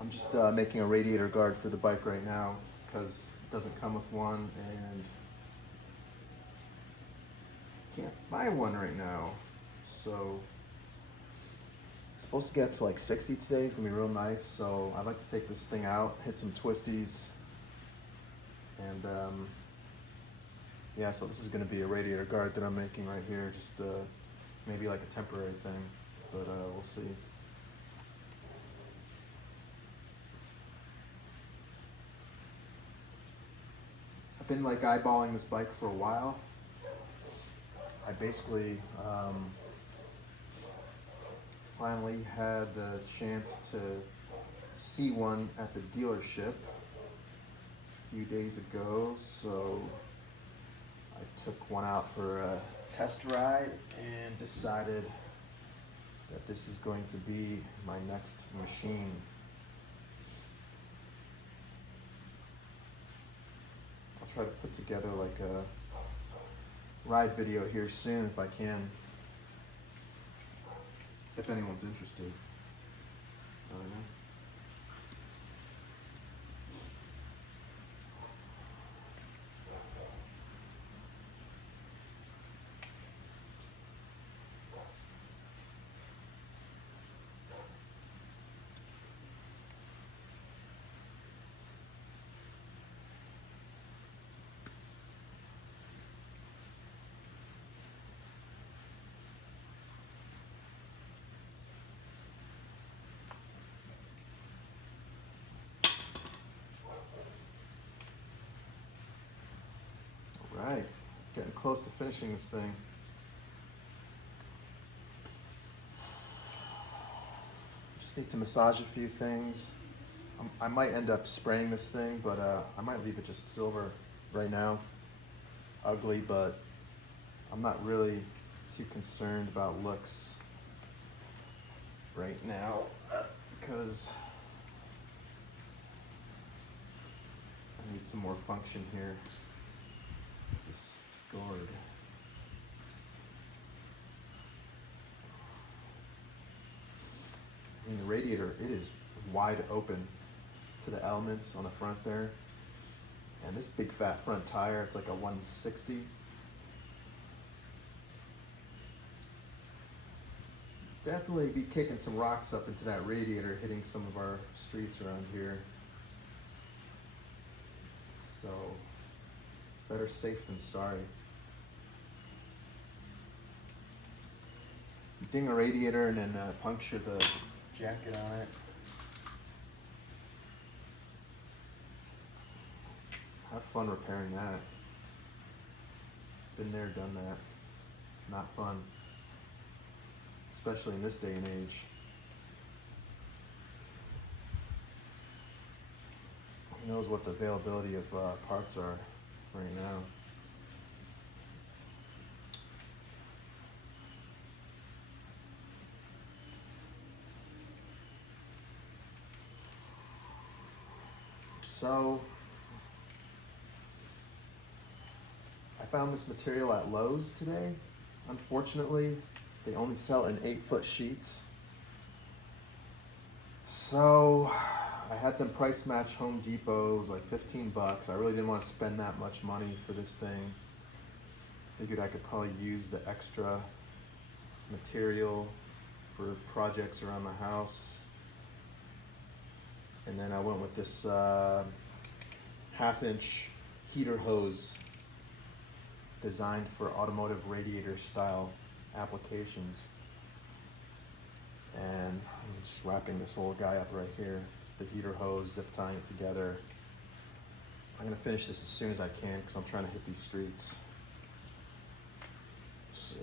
I'm just making a radiator guard for the bike right now because it doesn't come with one and can't buy one right now. So it's supposed to get up to like 60 today. It's gonna be real nice. So I'd like to take this thing out, hit some twisties, and yeah, so this is gonna be a radiator guard that I'm making right here. Just maybe like a temporary thing, but we'll see. I've been like eyeballing this bike for a while. I basically finally had the chance to see one at the dealership a few days ago, so I took one out for a test ride and decided that this is going to be my next machine. I'll try to put together like a ride video here soon if I can, if anyone's interested. I don't know. Right, getting close to finishing this thing. Just need to massage a few things. I might end up spraying this thing, but I might leave it just silver right now. Ugly, but I'm not really too concerned about looks right now because I need some more function here. This guard. I mean, the radiator, it is wide open to the elements on the front there. And this big fat front tire, it's like a 160. Definitely be kicking some rocks up into that radiator, hitting some of our streets around here. So, better safe than sorry. Ding a radiator and then puncture the jacket on it. Have fun repairing that. Been there, done that. Not fun. Especially in this day and age. Who knows what the availability of parts are right now. So I found this material at Lowe's today. Unfortunately, they only sell in 8-foot sheets. So I had them price match Home Depot. It was like 15 bucks. I really didn't want to spend that much money for this thing. Figured I could probably use the extra material for projects around the house. And then I went with this 1/2-inch heater hose designed for automotive radiator style applications. And I'm just wrapping this little guy up right here, the heater hose, zip tying it together. I'm gonna finish this as soon as I can because I'm trying to hit these streets. So.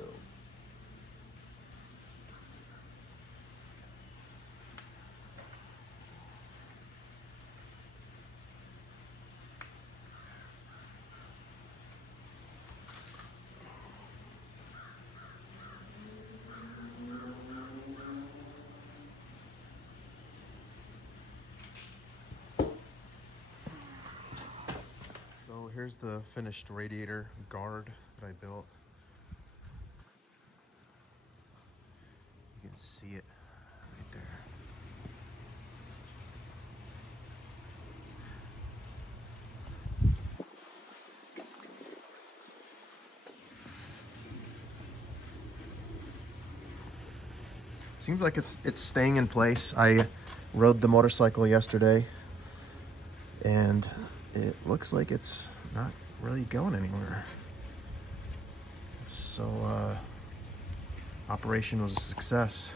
So here's the finished radiator guard that I built. You can see it right there. Seems like it's staying in place. I rode the motorcycle yesterday, and it looks like it's not really going anywhere. So operation was a success.